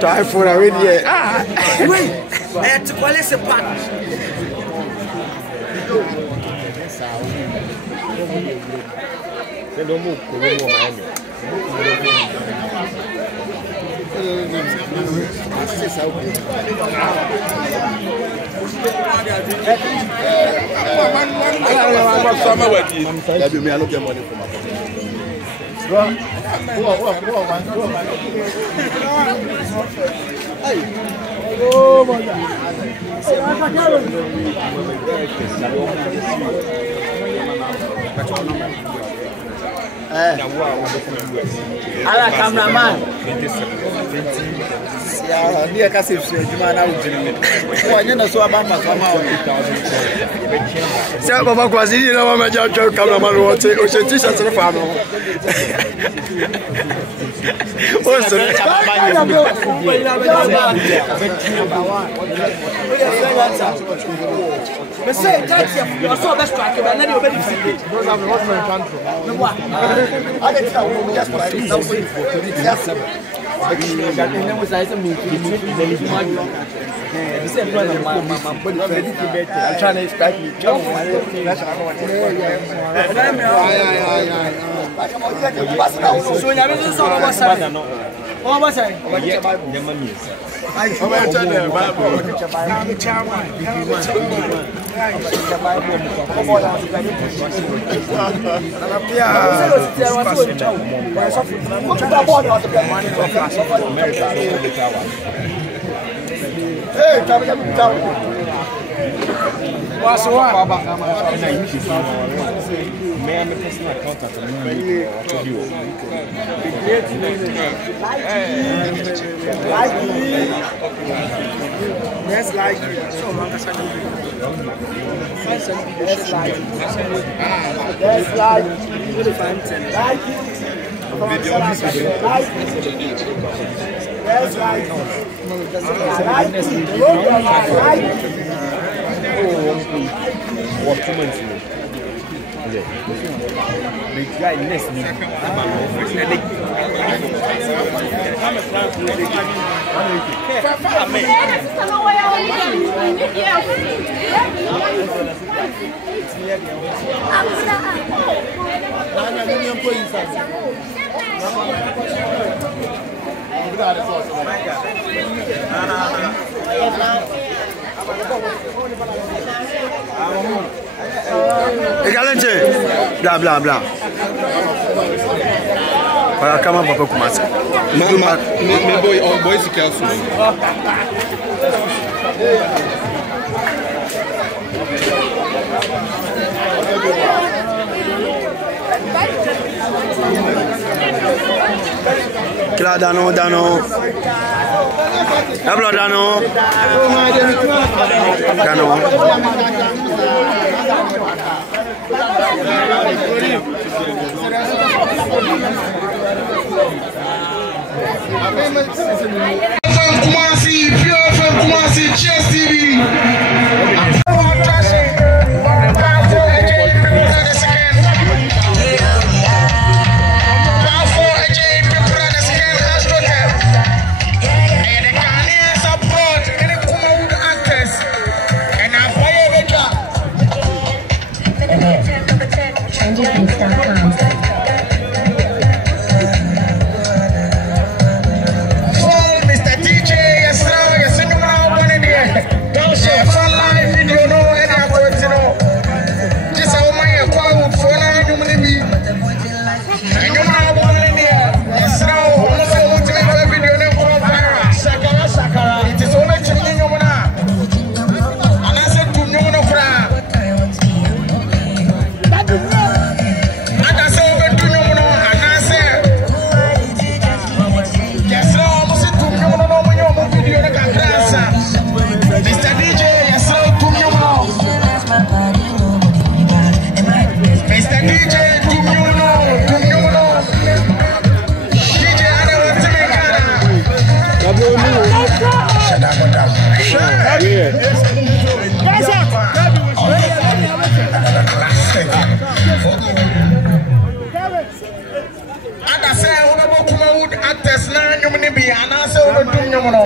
Time for a win here. Wait, I had to call us a pan. Oh my God. Ala cameraman. Yeah, near Cassie, Jumana. Why not so about my so, Baba Quasi, you know, my job, cameraman, or t-shirts to the farm. What's the I'm trying to expect you. What's what? May I make personal contact and you? Yes, like so what too much? The guy next me. Egalente, blah blah blah. Para kama papa kumasa. Mama, me boy on boys council. Kila dano. Habla dano. Mr. DJ, yes, sir, yes, you know, be an answer over Dunyamono.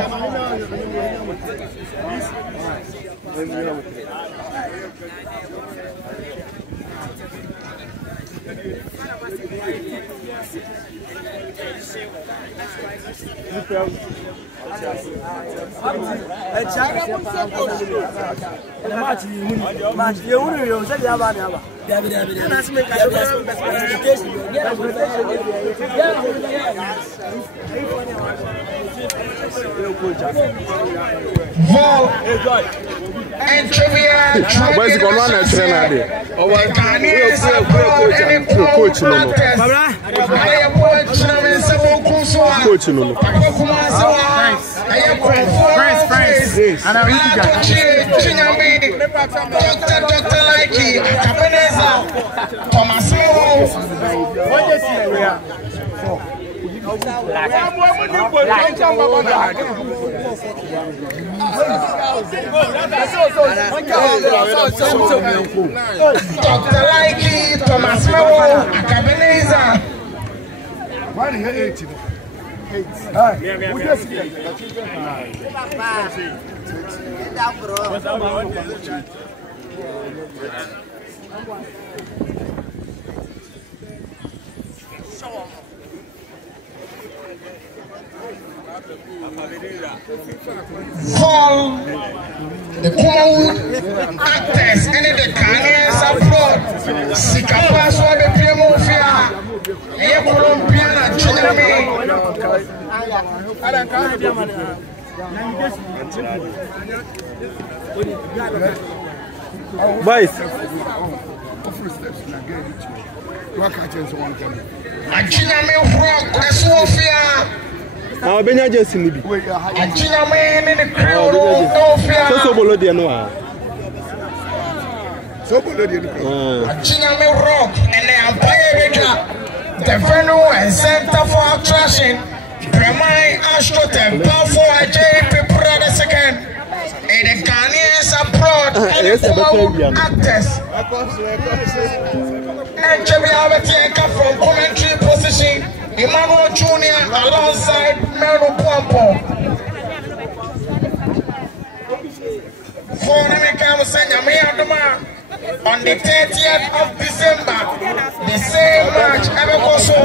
And trivia, Where's the commander trainer there? Oh, what? Coach, Dr. Likey, Akabenezer, Thomas. Dr. Likey, Thomas Akabenezer. Why do you hate it? Call the common actors and the Ghanaians abroad. Sikapa so the Breman Vice. Benya just in the so below the no. So below the rock and the Empire the venue and center for attraction. Breman Xmass for a JP Brother second. And the Ghanaians abroad and actors. And Jimmy Abatianka from commentary position. Emmanuel Jr. alongside Mero Pompo. For on the 30th of December, the same match ever also.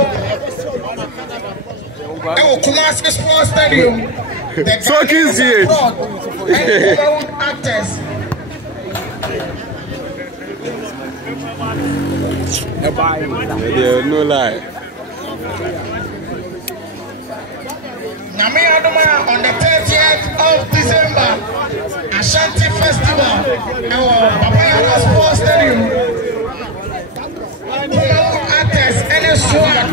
Xmass Sports Stadium. So easy. And actors. No lie. On the 30th of December, Ashanti Festival, Papaya Sports Stadium. Actors and sword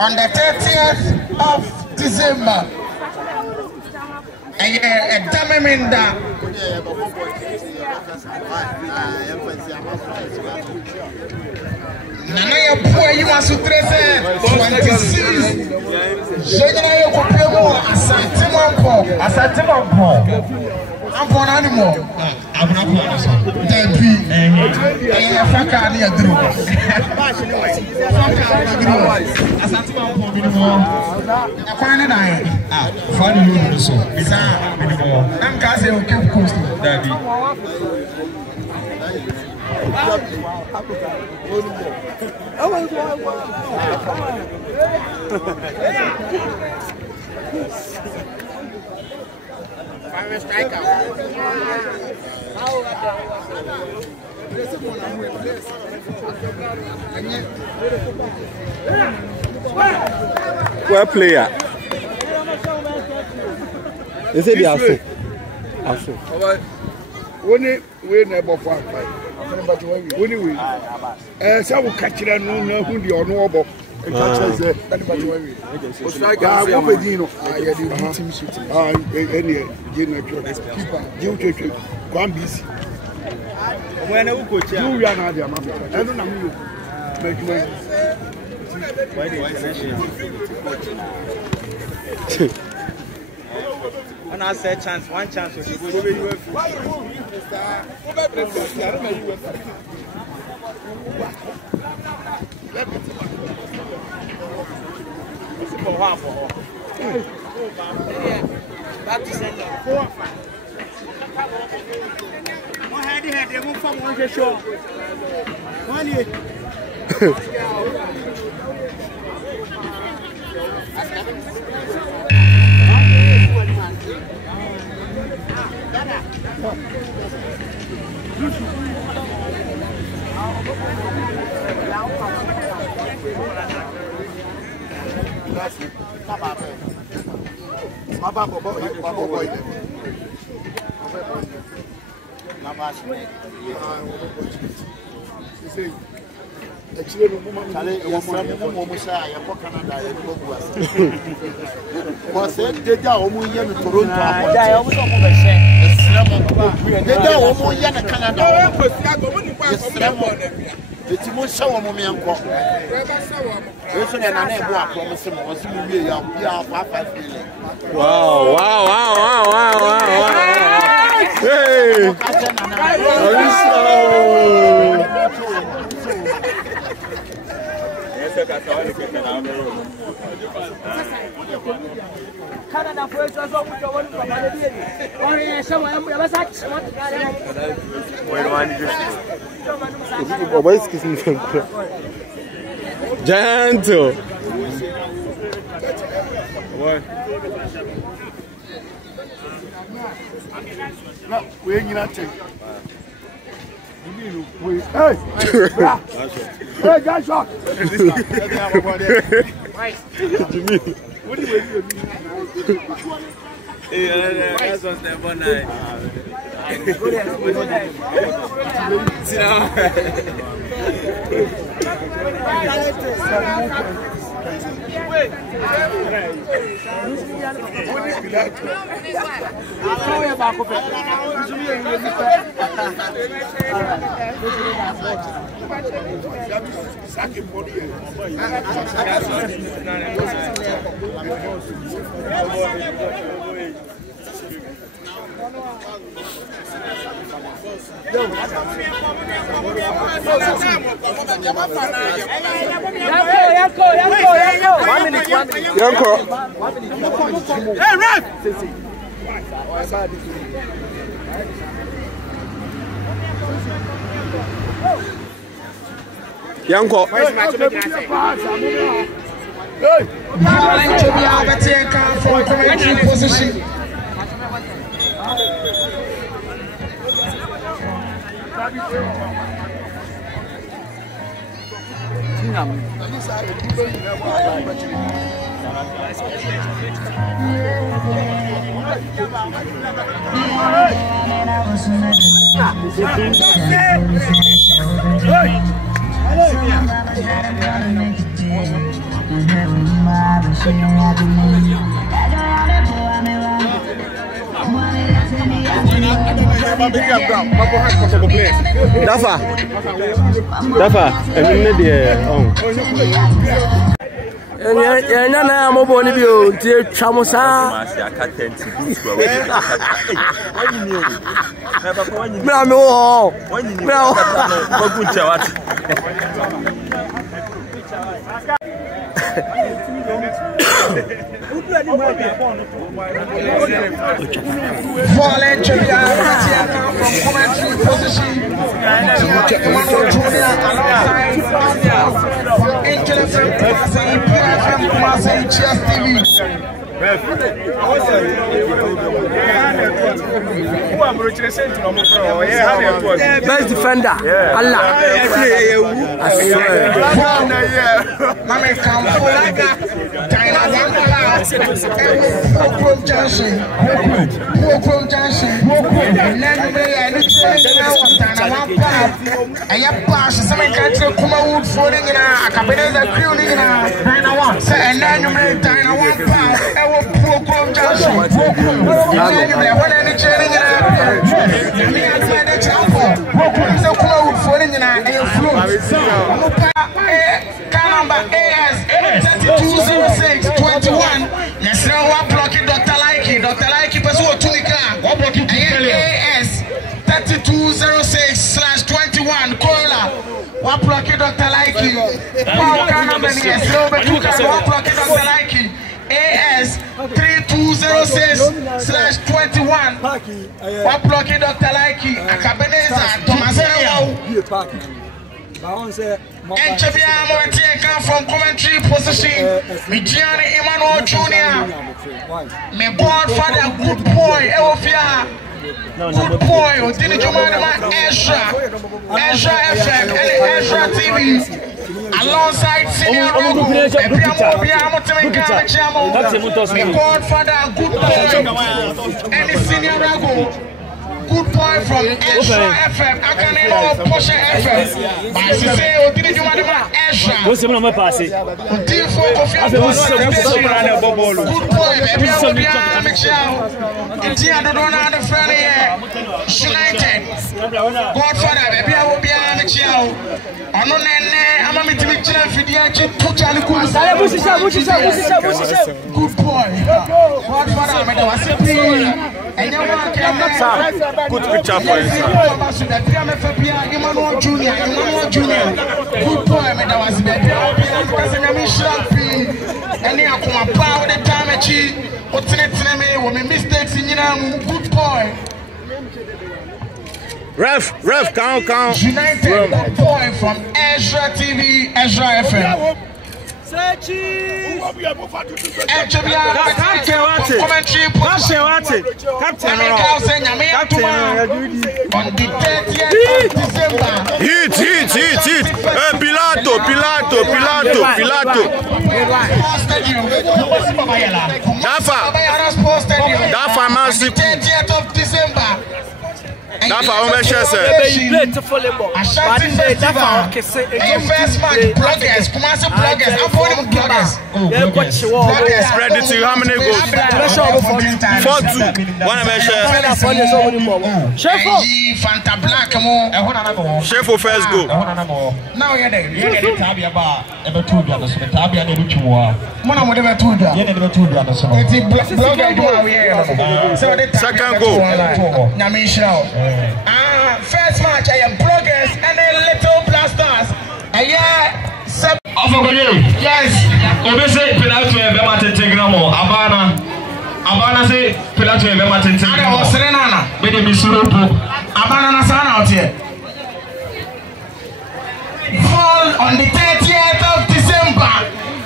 on the 30th of December. And a Damaminda. Nana poor you must trace 26. General Copiamo, Asantimampo. I'm for an animal. I'm not one. There be a Faka near Drew. I find it. I find you so. It's a minimum. I'm Cassie who kept coasting. Daddy. Fire striker. Well player. Is it the Asu? Asu. When we never fight. When we so catch it no who the honorable. When I say chance, one chance will be Back to sender. 4 or 5. One head, they won't come on the show. One year. Hey! Canada for us also with one from the or someone else Gentle. No, we ain't gonna take. Hey, guys, shot. What do you do? That's what's the one night. Sit down. Hey, ref! Yanko. Dafa, na mo ni bi o ti twamusa me me o Fallen to the from commentary position. best defender Allah I swear Akabenezer crew number AS 320621. Yes, now one blocking Dr. Likey. Dr. Likey, person to AS 3206/21. Kola. One blocking Dr. Likey. One number yes, one blocking Dr. Likey. AS 3206/21. What blocking Dr. Laiki, Akabenezer, Thomas and Chabiamo taken from commentary position. Mijiani Emmanuel Jr. My godfather, good boy, Elfia. Good boy, didn't you mind Ezra FM, and Ezra TV. Alongside Senior Rogo, my godfather, good boy, and Senior Rogo. Good boy from Ezra FM. I can know Porsche FM. But I say, oh, didn't you want to Ezra? What's the number passing? Good boy, baby. I don't know how to friend here. United. Godfather, baby, I will be on the show. I'm not I'm a meeting with good boy. Godfather, I was a and you want good picture for you. Emmanuel Jr. Good boy, I was baby. And you come proud the time at you. What's in it to me? When mistakes in you, good boy. Ref, count. United, good boy from Ezra TV, Ezra FM. Captain on the 30th of December. Hit. Dafa Massive. 30th of December. Dafa Omeshese. First match, bloggers, Kumasi bloggers, affordable bloggers. Spread it to how many goals? 4-2. One Omeshese. Fanta Black, Shefo first goal. now you're there. Second goal. First match, I am bloggers and a little blasters. Yes. Obese penalty e be matentegramo Abana say penalty e be matentegramo. Serenana. Be de misuropo. Abana na sana out here. Fall on the 30th of December.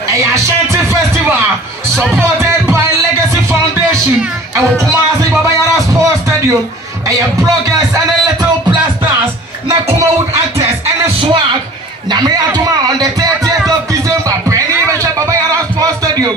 A Ashanti Festival supported by Legacy Foundation and Kumasi Babayara Sports Stadium. A bloggers and a little blasters. Nakuma with actors and a swag. Namiatuma on the 30th of December. Babayara Sports Stadium.